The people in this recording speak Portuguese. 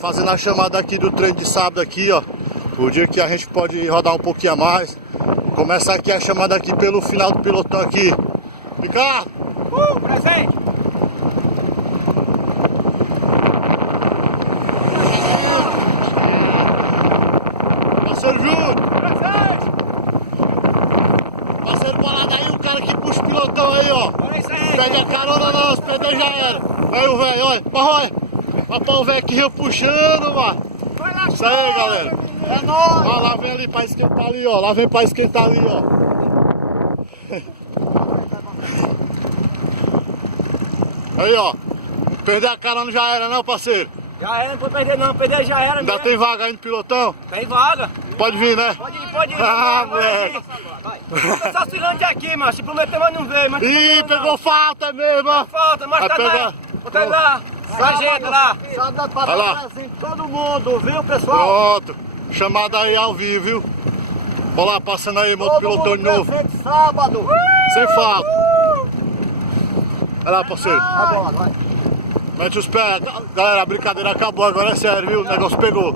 fazendo a chamada aqui do treino de sábado aqui, ó. O dia que a gente pode rodar um pouquinho a mais. Começar aqui a chamada aqui pelo final do pelotão aqui. Ricardo! Presente! Parceiro Júnior! Presente! Parceiro bolado aí, o cara que puxa o pilotão aí, ó. Presente! Pede a carona não, se perder já era. Aí o velho, olha, olha. Rapaz, o velho aqui rio puxando, mano. Vai lá, Isso aí, galera. É nóis! Ó, lá vem ali pra esquentar ali, ó. Lá vem pra esquentar ali, ó. Aí, ó. Perder a carona já era, não, parceiro? Já era, não pode perder não, perder já era Ainda mesmo. tem vaga aí no pilotão? Tem vaga. Pode vir, né? Pode ir. Ah, vai, moleque. vai. Tô só cirando aqui, mano. Se prometeu, mas não veio. Mas Ih, pegou falta mesmo, ó. falta, mas Vai tá pegar. lá. Bota ele lá. Sargento lá. Sábado pra Vai lá. dar presente todo mundo, viu, pessoal? Pronto. Chamada aí ao vivo, viu? Vou lá, passando aí, outro Todo pilotão de mundo novo. presente sábado. Sem falta. Vai lá, parceiro. Agora, vai. Mete os pés. Galera, a brincadeira acabou, agora é sério, viu? O negócio pegou.